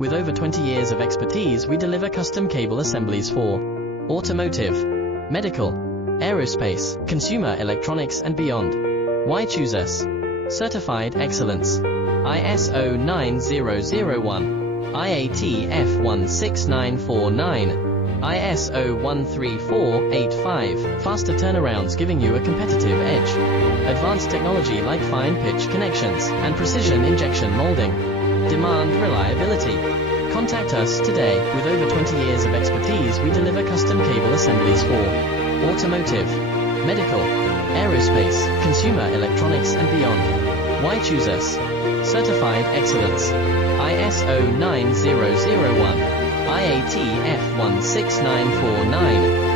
With over 20 years of expertise, we deliver custom cable assemblies for automotive, medical, aerospace, consumer electronics and beyond. Why choose us? Certified excellence. ISO 9001, IATF 16949, ISO 13485. Faster turnarounds giving you a competitive edge. Advanced technology like fine pitch connections and precision injection molding. Demand reliability. Contact us today. With over 20 years of expertise, we deliver custom cable assemblies for automotive, medical, aerospace, consumer electronics and beyond. Why choose us? Certified excellence. ISO 9001, IATF 16949.